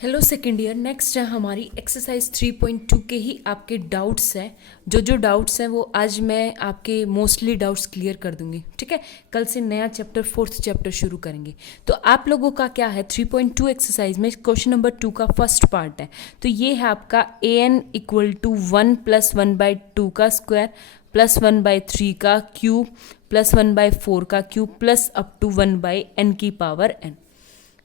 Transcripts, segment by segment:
Hello second year. Next है हमारी exercise 3.2 के ही आपके डाउट्स हैं। जो डाउट्स हैं वो आज मैं आपके मोस्टली डाउट्स क्लियर कर दूंगी, ठीक है। कल से नया चैप्टर, फोर्थ चैप्टर शुरू करेंगे। तो आप लोगों का क्या है, 3.2 एक्सरसाइज में क्वेश्चन नंबर 2 का फर्स्ट पार्ट है। तो ये है आपका an इक्वल टू 1 + 1/2 का स्क्वायर प्लस 1/3 का क्यूब प्लस 1/4 का cube plus up to 1/n की पावर n,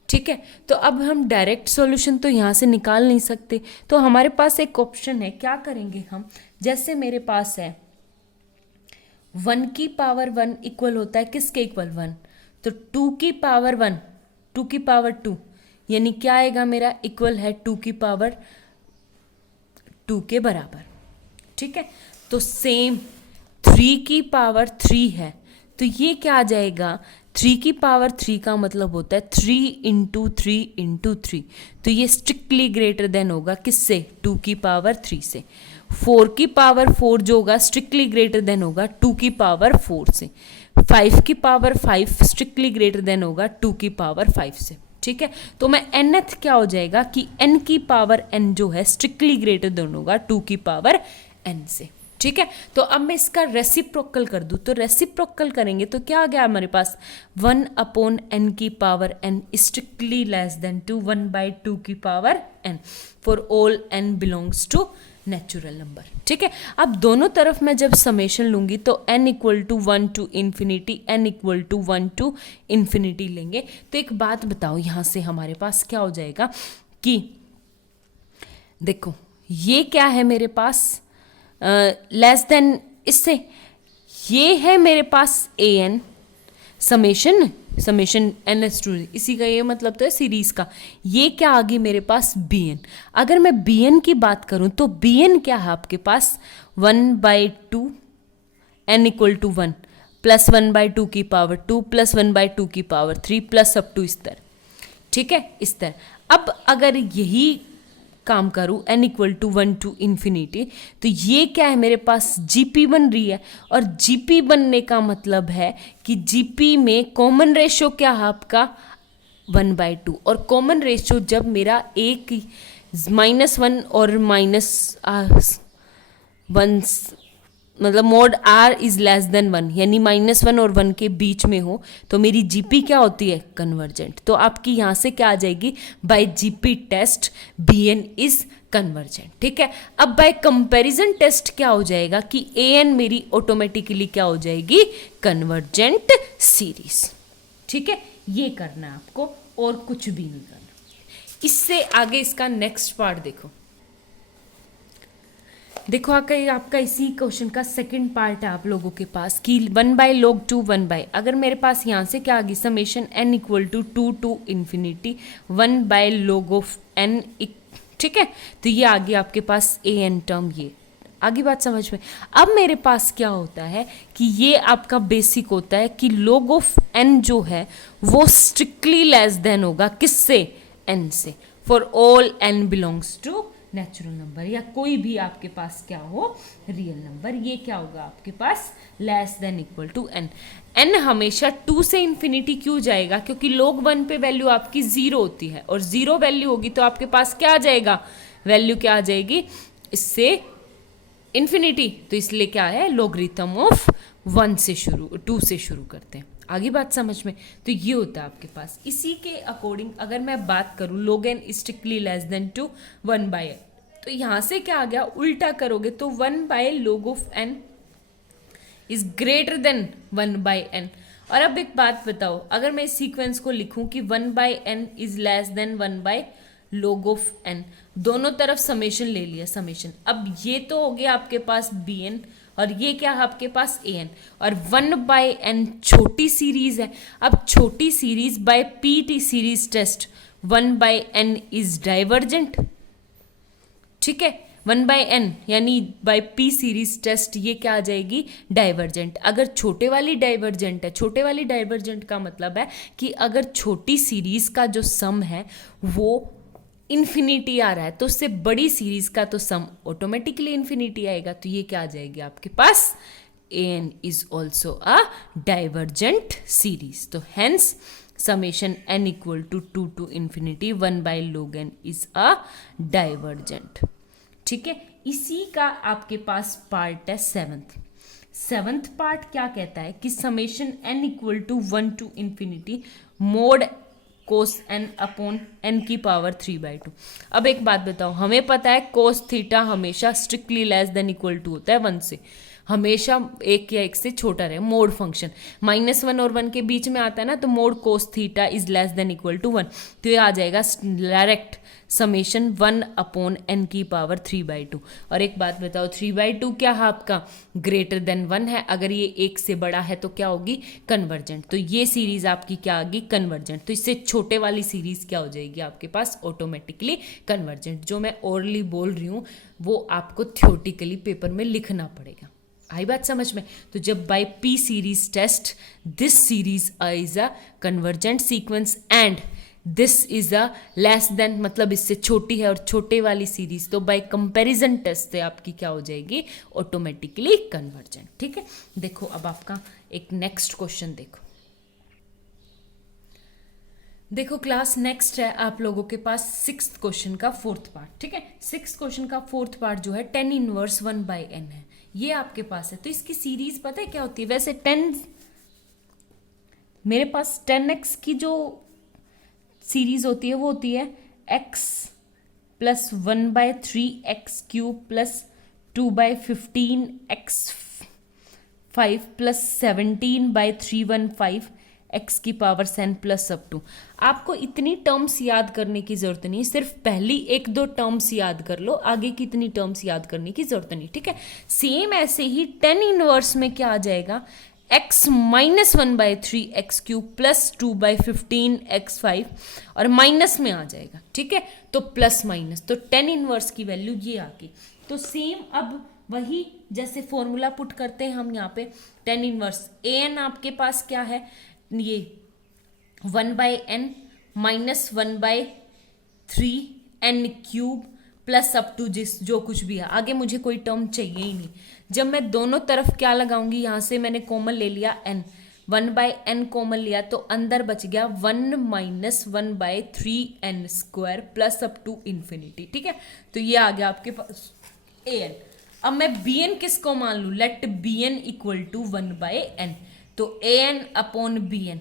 ठीक है। तो अब हम डायरेक्ट सॉल्यूशन तो यहाँ से निकाल नहीं सकते, तो हमारे पास एक ऑप्शन है। क्या करेंगे हम, जैसे मेरे पास है 1 की पावर 1 इक्वल होता है किसके इक्वल 1, तो 2 की पावर 1 2 की पावर 2 यानी क्या आएगा मेरा, इक्वल है 2 की पावर 2 के बराबर, ठीक है। तो सेम 3 की पावर 3 है, तो ये क्या आ जाएगा, 3 की पावर 3 का मतलब होता है 3 × 3 × 3, तो ये स्ट्रिक्टली ग्रेटर देन होगा किससे, 2 की पावर 3 से। 4 की पावर 4 जो होगा स्ट्रिक्टली ग्रेटर देन होगा 2 की पावर 4 से। 5 की पावर 5 स्ट्रिक्टली ग्रेटर देन होगा 2 की पावर 5 से, ठीक है। तो मैं nth क्या हो जाएगा कि n की पावर n जो है स्ट्रिक्टली ग्रेटर देन होगा 2 की पावर n से, ठीक है। तो अब मैं इसका रेसिप्रोकल कर दूं, तो रेसिप्रोकल करेंगे तो क्या आ गया हमारे पास, 1/n की power n strictly less than 1/2 की power n for all n belongs to natural number, ठीक है। अब दोनों तरफ मैं जब समेशन लूंगी तो n equal to 1 to ∞, n equal to 1 to ∞ लेंगे। तो एक बात बताओ, यहाँ से हमारे पास क्या हो जाएगा कि देखो ये क्या है मेरे पास, लेस देन इससे, ये है मेरे पास an समेशन ns2, इसी का ये मतलब तो है सीरीज का। ये क्या आ गई मेरे पास bn। अगर मैं bn की बात करूं तो bn क्या है आपके पास, 1/2 n इक्वल टू 1 प्लस 1/2 की पावर 2 प्लस 1/2 की पावर 3 प्लस अप टू इस तरह, ठीक है, इस तरह। अब अगर यही काम करूँ n इक्वल टू 1 to ∞, तो ये क्या है मेरे पास जीपी बन रही है, और जीपी बनने का मतलब है कि जीपी में कॉमन रेशो क्या है आपका 1/2, और कॉमन रेशो जब मेरा एक -1 और -1 मतलब mode r is less then 1 यानी -1 और 1 के बीच में हो, तो मेरी जीपी क्या होती है, कन्वर्जेंट। तो आपकी यहाँ से क्या आ जाएगी, by GP test bn is convergent, ठीक है। अब बाय कंपैरिजन टेस्ट क्या हो जाएगा कि an मेरी ऑटोमेटिकली क्या हो जाएगी, कन्वर्जेंट सीरीज, ठीक है। ये करना है आपको और कुछ भी नहीं करना। इससे आगे इसका नेक्स्ट पार्ट देखो आपका इसी क्वेश्चन का सेकंड पार्ट है आप लोगों के पास कि 1/log2 1/, अगर मेरे पास यहाँ से क्या आ गई, summation n equal to 2 to ∞ 1/log(n), ठीक है। तो ये आ गया आपके पास an टर्म, ये आगे बात समझ में। अब मेरे पास क्या होता है कि ये आपका बेसिक होता है कि log(n) जो है वो स्ट्रिक्टली लेस देन होगा किससे, n से, for all n belongs to natural number, या कोई भी आपके पास क्या हो रियल नंबर, ये क्या होगा आपके पास less than equal to n। n हमेशा 2 से इन्फिनिटी क्यों जाएगा, क्योंकि log 1 पे वैल्यू आपकी 0 होती है, और 0 वैल्यू होगी तो आपके पास क्या आ जाएगा, वैल्यू क्या आ जाएगी इससे इन्फिनिटी, तो इसलिए क्या है लॉगरिथम ऑफ 2 से शुरू करते हैं। आगे बात समझ में। तो ये होता है आपके पास। इसी के अकॉर्डिंग अगर मैं बात करूं log n strictly less than to 1/n, तो यहाँ से क्या आ गया, उल्टा करोगे तो 1/log(n) is greater than 1/n। और अब एक बात बताओ, अगर मैं इस सीक्वेंस को लिखूं कि 1/n is less then 1/log(n), दोनों तरफ समेशन ले लिया, समेशन। अब ये तो हो गया आपके पास bn, और ये क्या है आपके पास an, और 1/n छोटी सीरीज है। अब छोटी series by PT series test 1/n is divergent, ठीक है। 1/n यानी बाय पी सीरीज टेस्ट ये क्या आ जाएगी, डाइवर्जेंट। अगर छोटे वाली डाइवर्जेंट है, छोटे वाली डाइवर्जेंट का मतलब है कि अगर छोटी सीरीज का जो सम है वो इन्फिनिटी आ रहा है, तो उससे बड़ी सीरीज का तो सम ऑटोमेटिकली इन्फिनिटी आएगा, तो ये क्या आ जाएगी आपके पास, an is also a divergent series. तो hence summation n equal to 2 to infinity 1 by log n is a divergent. ठीक है, इसी का आपके पास पार्ट है सेवंथ पार्ट क्या कहता है कि summation n equal to 1 to infinity mod cos n upon n की पावर 3/2। अब एक बात बताओ, हमें पता है कोस थीटा हमेशा strictly less than equal to होता है 1 से, हमेशा 1 या 1 से छोटा रहे। मोड फंक्शन -1 और 1 के बीच में आता है ना, तो mod cos theta is less than equal to 1, तो ये आ जाएगा डायरेक्ट समेशन 1 अपॉन n की पावर 3/2। और एक बात बताओ, 3/2 क्या है आपका, ग्रेटर देन 1 है, अगर ये 1 से बड़ा है तो क्या होगी, कन्वर्जेंट। तो ये सीरीज आपकी क्या आ गई, कन्वर्जेंट। तो इससे छोटे वाली सीरीज क्या हो जाएगी आपके पास, ऑटोमेटिकली कन्वर्जेंट। जो मैं ओरली बोल रही हूँ वो आपको थ्योरेटिकली पेपर में लिखना पड़ेगा। आई बात समझ में? तो जब by P series test this series is a convergent sequence and this is a less than, मतलब इससे छोटी है और छोटे वाली सीरीज, तो बाय कंपैरिजन टेस्ट से आपकी क्या हो जाएगी, ऑटोमेटिकली कन्वर्जेंट। ठीक है, देखो अब आपका एक नेक्स्ट क्वेश्चन देखो क्लास नेक्स्ट है आप लोगों के पास 6th क्वेश्चन का 4th पार्ट। ठीक है, 6th क्वेश्चन का 4th पार्ट जो है tan इनवर्स 1/n है, ये आपके पास है। तो इसकी सीरीज पता है क्या होती है, वैसे 10 मेरे पास 10x की जो सीरीज होती है वो होती है x plus 1/3x³ plus 2/15x5 plus 17/315 x की power n plus up to. आपको इतनी टर्म्स याद करने की जरूरत नहीं, सिर्फ पहली 1-2 टर्म्स याद कर लो, आगे की इतनी टर्म्स याद करने की जरूरत नहीं। ठीक है, सेम ऐसे ही tan इनवर्स में क्या आ जाएगा, x minus 1/3x³ plus 2/15x5 और माइनस में आ जाएगा। ठीक है, तो प्लस माइनस, तो tan इनवर्स की वैल्यू ये आ गई। तो सेम अब वही जैसे फॉर्मूला पुट करते हैं हम यहाँ पे, tan इनवर्स an आपके पास क्या है, ये 1/n minus 1/3n³ plus up to जो कुछ भी है, आगे मुझे कोई टर्म चाहिए ही नहीं। जब मैं दोनों तरफ क्या लगाऊंगी, यहाँ से मैंने कॉमन ले लिया n, 1/n कॉमन लिया तो अंदर बच गया 1 minus 1/3n² plus up to infinity. ठीक है, तो ये आ गया आपके पास an। अब मैं bn किसको मान लूँ, late bn equal to 1/n, तो an upon bn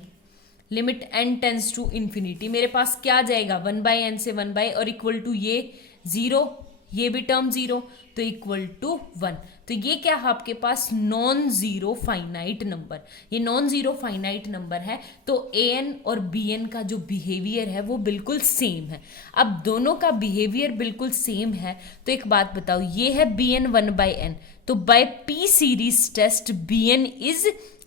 limit n tends to infinity, मेरे पास क्या जाएगा 1/n से 1 और इक्वल टू ये 0, ये भी टर्म 0, तो इक्वल टू 1। तो ये क्या है आपके पास, नॉन जीरो फाइनाइट नंबर। ये नॉन जीरो फाइनाइट नंबर है, तो an और bn का जो बिहेवियर है वो बिल्कुल सेम है। अब दोनों का बिहेवियर बिल्कुल सेम है, तो एक बात बताओ, ये है bn 1/n, तो by P series test bn is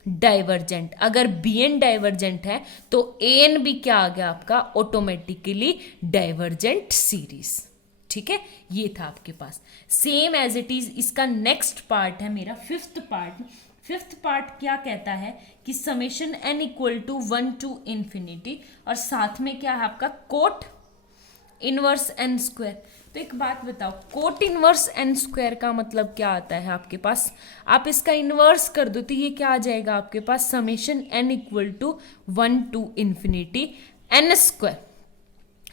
divergent. अगर bn डाइवर्जेंट है तो an भी क्या आ गया आपका, ऑटोमेटिकली डाइवर्जेंट सीरीज। ठीक है, ये था आपके पास सेम एज इट इज। इसका नेक्स्ट पार्ट है मेरा 5th पार्ट। 5th पार्ट क्या कहता है कि summation n equal to 1 to infinity और साथ में क्या है आपका कोट इनवर्स n²। तो एक बात बताओ, कोट इनवर्स n² का मतलब क्या आता है आपके पास, आप इसका इनवर्स कर दो तो ये क्या आ जाएगा आपके पास, summation n equal to 1 to infinity n²,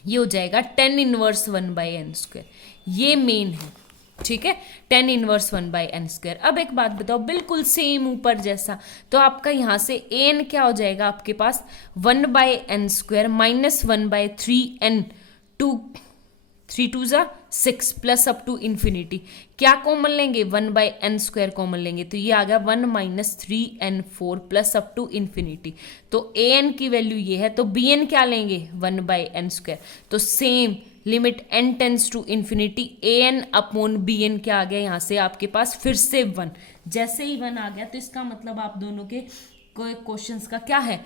ये हो जाएगा tan इनवर्स 1/n²। ये मेन है। ठीक है, tan इनवर्स 1/n²। अब एक बात बताओ, बिल्कुल सेम ऊपर जैसा, तो आपका यहाँ से an क्या हो जाएगा आपके पास 1/n² minus 1/3n 3 2 6 plus up to infinity, क्या कॉमन लेंगे 1/n² कॉमन लेंगे, तो ये आ गया 1 minus 3n4 plus up to infinity. तो an की वैल्यू ये है, तो bn क्या लेंगे 1/n², तो same limit n tends to infinity an upon bn क्या आ गया यहाँ से आपके पास फिर से 1। जैसे ही 1 आ गया तो इसका मतलब आप दोनों के क्वेश्चंस का क्या है,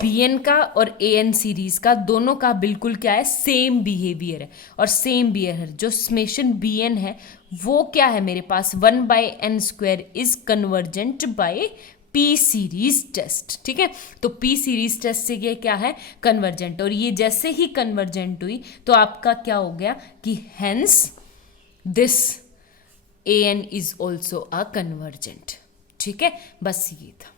bn का और an सीरीज का दोनों का बिल्कुल क्या है, सेम बिहेवियर है। और सेम बिहेवियर जो समेशन bn है वो क्या है मेरे पास 1/n² is convergent by P series test. ठीक है, तो पी सीरीज टेस्ट से ये क्या है, कन्वर्जेंट। और ये जैसे ही कन्वर्जेंट हुई तो आपका क्या हो गया कि hence this an is also a convergent. ठीक है, बस ये था।